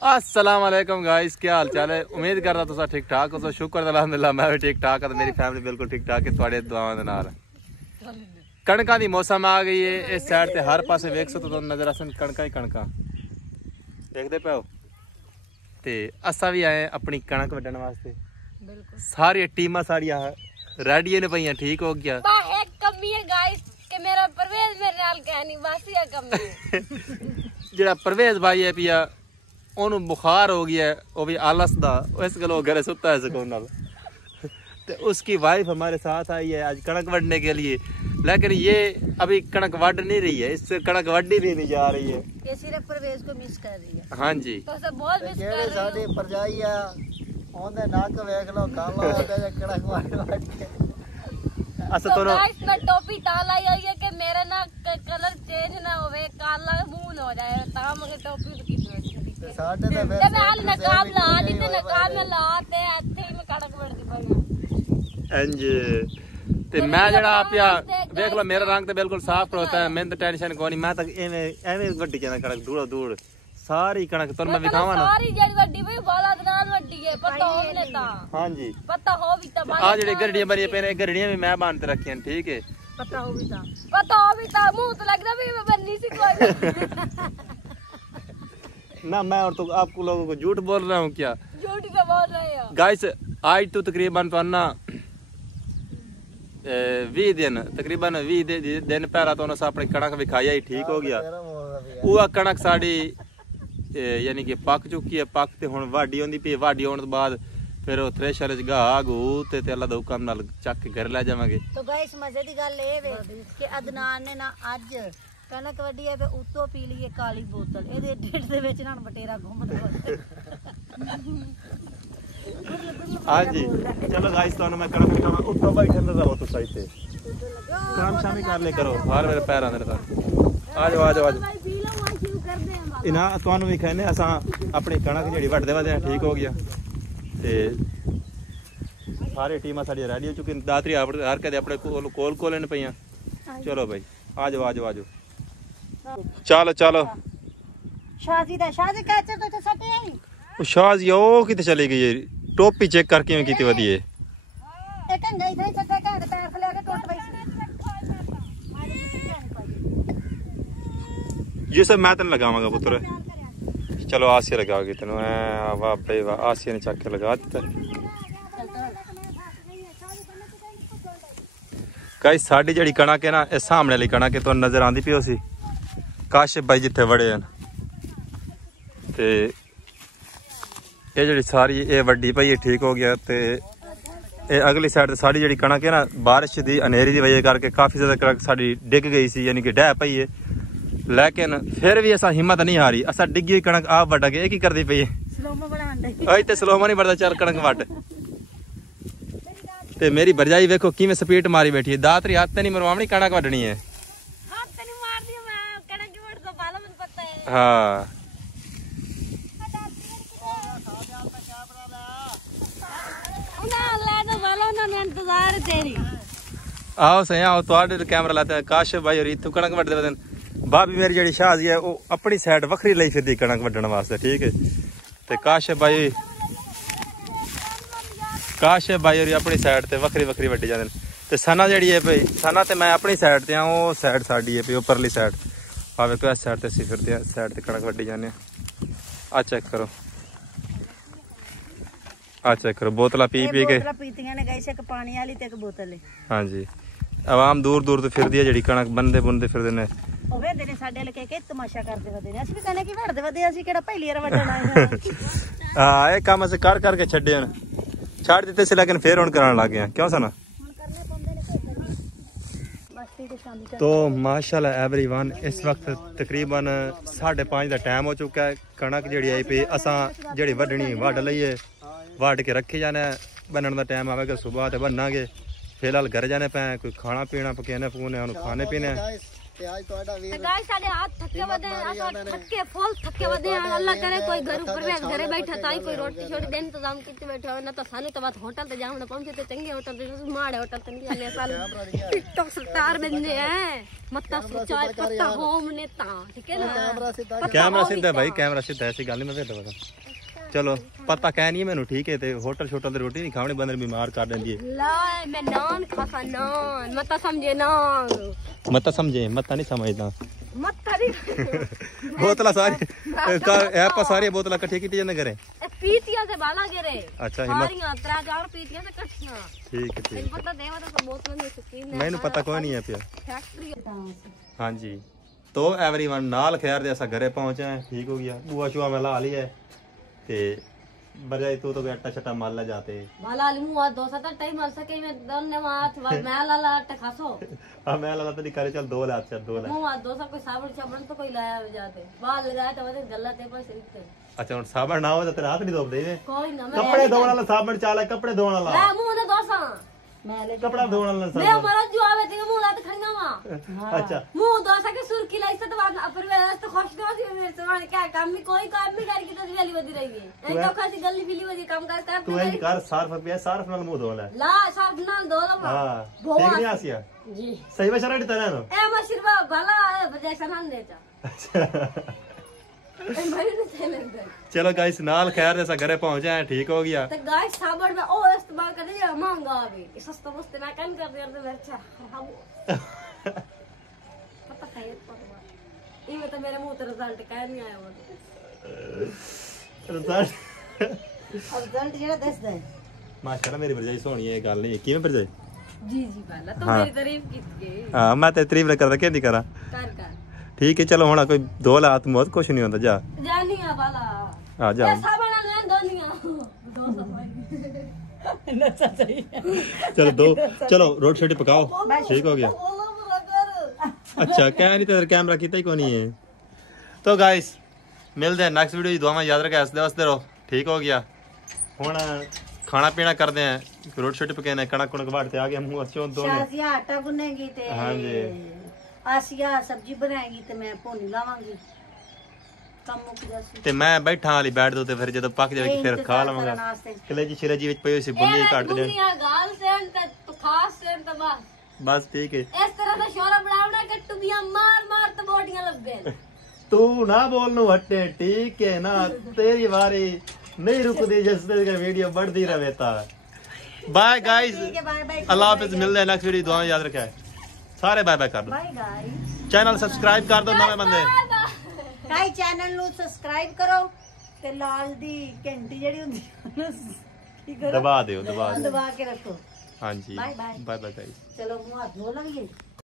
अस्सलाम वालेकुम गाइस, क्या हाल चाल है। उम्मीद कर रहा तुसा ठीक ठाक हो। शुक्र अल्हम्दुलिल्लाह मैं भी ठीक ठाक है, मेरी फैमिली बिल्कुल ठीक ठाक है तुहाडे दुआवां दे नाल। कणकां दी मौसम आ गई है। इस साइड ते हर पासे वेख सो तो नजर आसन कणकां ही कणकां देखदे पे हो। ते असा भी आए अपनी कणक वड्डण वास्ते। बिल्कुल सारी टीमां साड़ियां रेडी ने पईयां। ठीक हो गया एक कमी है गाइस कि मेरा परवेज मेरे नाल कहनी बस ये कमी है। जेड़ा परवेज भाई है पिया ओनू बुखार हो गया है, वो भी आलस दा, इस गलो घरे सुता है सुकून नाल। तो उसकी वाइफ हमारे साथ आई है आज कणक वढ़ने के लिए, लेकिन ये अभी कणक वढ़ नहीं रही है, इससे कणक वढ़ी भी नहीं जा रही है। ये सिर्फ परवेज को मिस कर रही है। हाँ जी तो सब बहुत मिस कर रही है। साडी परजाई आ ओंदे नाक वेख लो काला हो गया कणक वढ़ के। अच्छा तो गाइस मैं टोपी ताला आई है कि मेरा ना कलर चेंज ना होवे, काला मुंह हो जाए ता मगे टोपी की साडे ते मैं हाल नकाब ला दी ते नकाब में लाते अच्छे में कड़क वड़दी पई इंज। ते मैं जड़ा पिया देख लो मेरा रंग तो बिल्कुल साफ होता है, मैं तो टेंशन कोई नहीं। मैं तक एवें वड्डी जाना कणक दूर दूर सारी कणक तो मैं दिखावा ना सारी जड़ी वड्डी भी बाला दनान वड्डी है पता हो लेता। हां जी पता हो भी ता आ जेडी गरड़ियां बनी पे गरड़ियां भी मैं बांध रखी हैं। ठीक है पता हो भी ता मुंह तो लगदा भी बननी सी कोई ना। मैं और तो आपको लोगों को झूठ बोल रहा हूँ क्या? झूठ का बोल रहे हो गाइस। आज तो तकरीबन तो ना 20 दिन तकरीबन 20 दिन पहला तो उन्होंने अपनी कणक विखाई ही ठीक हो गया। वो कणक साड़ी यानी कि पक चुकी है। पक ते हुण वाडी होंदी पई, वाडी होने तो बाद फिर वो थ्रेशर च घाह घू ते अल्लाह दा हुक्म नाल चक के घर ले जावांगे। तो गाइस मजे दी गल ए वे कि अदनान ने ना अज कनक वड्डी है ते उत्तों पी ली है काली बोतल, एदे ढिड दे विच ना बटेरा घुमदा। हाँ जी चलो गाइस तो मैं कणक विखावा उत्तों बैठे नजर हो तो सही से काम शामी कर ले करो बाहर मेरे पैर आंदे ता आ जाओ आ जाओ आ जाओ इना तुहानू भी कहने असा अपनी कणक जेडी वड्डदे वदे ठीक हो गया ते सारी टीमां साडी रेडी हो चुकी हैं। दातरी हर कदे अपने कोल कोल ने पईयां। चलो भाई आ जाओ आ जाओ आ जाओ चलो चलो। शाजी दा शाजी काचे तो सटे आई ओ शाजी ओ किते चली गई है? टोपी चेक कर किवें कीती वदी है एक गई थे सटे का पैर खले के टूट गई ये सब मैं तन लगावांगा पुत्र। चलो आसिया लगाओगी तेन वाह भाई वाह आसिया ने चक के लगा दिता। कई साड़ी जड़ी कणक है ना इस सामने वाली कणक है तो नजर आंदी पई सी काशिफ भाई जिथे वड़े हैं ते ये जड़ी सारी ये वड्डी पई है ठीक हो गया। ते ये अगली साइड साड़ी जड़ी कणक है ना बारिश दी अनेरी दी वजह करके काफी ज्यादा कणक साड़ी डिग गई सी यानी कि ढह पई है, लेकिन फिर भी असा हिम्मत नहीं हारी। असा डिगी हुई कणक आप वड्डा के की करदी पई है ते स्लोमा नहीं बढ़दा चल कणक वड। ते मेरी भरजाई देखो किवें स्पीड मारी बैठी है, दातरी हाथ ते नहीं मरवावनी कणक वड्डनी है। हाथ ते नहीं मार दी मैं कणक की वड तो बाला मन पता है। हां ना ले तो बाला ना मैं इंतजार है तेरी। आओ सही आओ तुहाडे कैमरा लाते हैं काशिफ भाई और इतु कणक वड्डदे वदन। भाभी मेरी जड़ी शाजी है वो अपनी साइड वखरी लई फिरदी कणक वड्डण वास्ते। ठीक है ते काशिफ भाई और अपनी साइड ते वखरी वखरी वड्डी जांदे ते सना जड़ी है भाई सना ते मैं अपनी साइड ते हां वो साइड साडी है भाई ऊपरली साइड भावे को इस साइड ते सी फिरदे हैं साइड ते कणक वड्डी जाने। आ चेक करो आ चेक करो बोतला पी पी के बोतला पीतीयां ने गाइस एक पानी वाली ते एक बोतल है। हां जी आवाम दूर दूर तो फिरदी है जड़ी कणक बनदे बुनदे फिरदे ने ਉਹ ਵੇਂਦੇ ਨੇ ਸਾਡੇ ਲਕੇ ਕੇ ਤਮਾਸ਼ਾ ਕਰਦੇ ਵਦੇ ਨੇ ਅਸੀਂ ਵੀ ਕਹਿੰਦੇ ਕਿ ਵੜਦੇ ਵਦੇ ਅਸੀਂ ਕਿਹੜਾ ਪਹਿਲੀ ਵਾਰ ਵੜਨ ਆਏ ਹਾਂ। ਹਾਂ ਇਹ ਕੰਮ ਅਸੀਂ ਕਰ ਕਰਕੇ ਛੱਡੇ ਹਨ ਛੱਡ ਦਿੱਤੇ ਸੀ ਲੇਕਿਨ ਫੇਰ ਹੁਣ ਕਰਨ ਲੱਗ ਗਏ ਹਾਂ ਕਿਉਂ ਸਨਾ। ਹੁਣ ਕਰਨੇ ਪੈਂਦੇ ਨੇ ਬਸ ਠੀਕ ਹੈ ਸ਼ਾਮੀ तो माशाल्लाह एवरीवन इस वक्त तकरीबन 5:30 का टाइम हो चुका है। कणक जी आई पी असा जी वढ़नी वढ़ लीए वढ़ के रखी जाने बनने का टाइम आएगा सुबह तो बनना फिलहाल घर जाने पे कोई खाना पीना पकाने पकूने खाने पीने ਤੇ ਅੱਜ ਤੁਹਾਡਾ ਵੀਰ गाइस साडे हाथ थके वदे थके फुल थके वदे अल्लाह करे कोई घर ऊपर में घरे बैठा ताई कोई रोटी छोटी देन इंतजाम किते बैठा हो ना तो सानू तो बात होटल ते जाऊं ना पहुंचे ते चंगे होटल ते माड़े होटल ते नहीं आले साल टिकटॉक स्टार बनने हैं मत्ता चाय पत्ता होम नेता ठीक है ना कैमरा सीधा कैमरा सीधा भाई कैमरा सीधा ऐसी गल नहीं मैं कहता पता चलो पता कह नहीं है मैनू ठीक है ते होटल छोटल ते रोटी नहीं खावनी बंदे बीमार कर देंदी है ला मैं नान खाता नान मत्ता समझे नान मत समझे मत नहीं समझदा मत्ता नहीं बोतला सारी ऐप सारी बोतला इकट्ठी की जने करे पीतिया से बाला गिरे अच्छा सारियां 3-4 पीतियां से इकट्ठियां ठीक है ठीक पता देवा तो बोतल में शौकीन है मैनू पता कोई नहीं है पिया फैक्ट्री हाँ जी तो एवरीवन नाल खैर दे असा घरे पहुंचे हैं ठीक हो गया बुआ शुआ में ला लिया है ते बजाय तू तो आटा छटा माल ला जाते बाला लिमू आ दो सता टाइम मार सके मैं दोने माथ मैं लाला आटा खासो हां मैं ला तो नहीं करे चल 2 लाख चल 2 लाख मुंह आ दो सा कोई साबुन साबुन तो कोई लाया जाते बाल लगाया तो वदे गलत है पैसे रिश्ते अच्छा हुन साबण ना हो तो तेरा हाथ नहीं धोब दे कोई ना मैं कपड़े धोने वाला साबण चाला कपड़े धोने वाला मैं मुंह ने दो सा मैं ले कपड़ा धोने वाला मैं साबण मरा जो आवे ते मुंह लात खड़िया वा अच्छा मुंह दो सा के सुर्खी लाई से तो बात अपर वे तो खुश दो सी मेरे से क्या काम नहीं कोई काम नहीं कर की तो वेली वदी रही है ए तो खासी गली फिली वदी काम कर तू ऐ कर सार्फ पे सार्फ नाल मुंह धो ले ला साफ नाल दो ला हां ठीक नहीं आसिया जी सही में शराड़ी तना नो ए मशरबा भला है जैसा नाम देता अच्छा भाई ने चले गए चलो गाइस नाल खैर जैसा घरे पहुंचे हैं ठीक हो गया तो गाइस साबड़ में ओ इस्तेमाल कर दिया महंगा भी सस्ता मुस्ते मैं कन कर दिया तो अच्छा पता है ये तो मेरे मुंह पे रिजल्ट का नहीं आया वो रिजल्ट अब रिजल्ट जेड़ा दस दे माशाल्लाह मेरी भरजाई सोहनी है गल नहीं किवें भरजाई जी जी वाला तो हाँ। मेरी तारीफ की हां मैं ते तारीफ करदा के नहीं करा कर ठीक है चलो हुन कोई 2 लाख मौत कुछ नहीं होंदा जा जानी है वाला आ जा ये साबड़ वाले दोनिया दो सफाई चलो 2 चलो रोटी शोटी पकाओ ठीक हो गया अच्छा क्या नहीं तेरा कैमरा कितना ही को नहीं है तो गाइस मिलते हैं नेक्स्ट वीडियो दुआ में याद रखें हंसते हंसते रहो ठीक हो गया हुन खाना पीना करते हैं रोटी शोटी पकाने कणक कुणक बांटते आ गया मुंह अच्छे दोनों शाजिया आटा गुनेगी ते हाँ जी। आसिया सब्जी बनाएगी ते मैं भोनी लावांगी ਕੰਮ ਮੁੱਕ ਜਾਸੀ ते मैं बैठा वाली बैठ दो ते फिर जब पक जाएगी फिर खा लवांगा कलेजी शिलेजी विच पई सी बुंदी काट दे दुनिया गाल से तो खास से तो बस ठीक है इस तरह का शोरा बनावना कि टुबियां मार मार तो बोटियां लग गए तू ना बोलनू हटे ठीक है ना तेरी बारी नहीं रुकदी जिस तरह का वीडियो बढ़ती रहे ता बाय गाइस अल्लाह हाफिज मिलते हैं नेक्स्ट वीडियो दुआ में याद रखें सारे बाय बाय कर दो ਬਾਏ ਗਾਇਸ चैनल सब्सक्राइब कर दो नवे बंदे ਗਾਇਸ ਚੈਨਲ ਨੂੰ ਸਬਸਕ੍ਰਾਈਬ ਕਰੋ ਤੇ ਲਾਲ ਦੀ ਘੰਟੀ ਜਿਹੜੀ ਹੁੰਦੀ ਹੈ ਕੀ ਕਰੋ दबा दो दबा ਦਬਾ ਕੇ ਰੱਖੋ हाँ जी Bye bye. Bye bye guys ਚਲੋ ਮੂੰਹ ਹੱਥ ਧੋ ਲਾਂਗੇ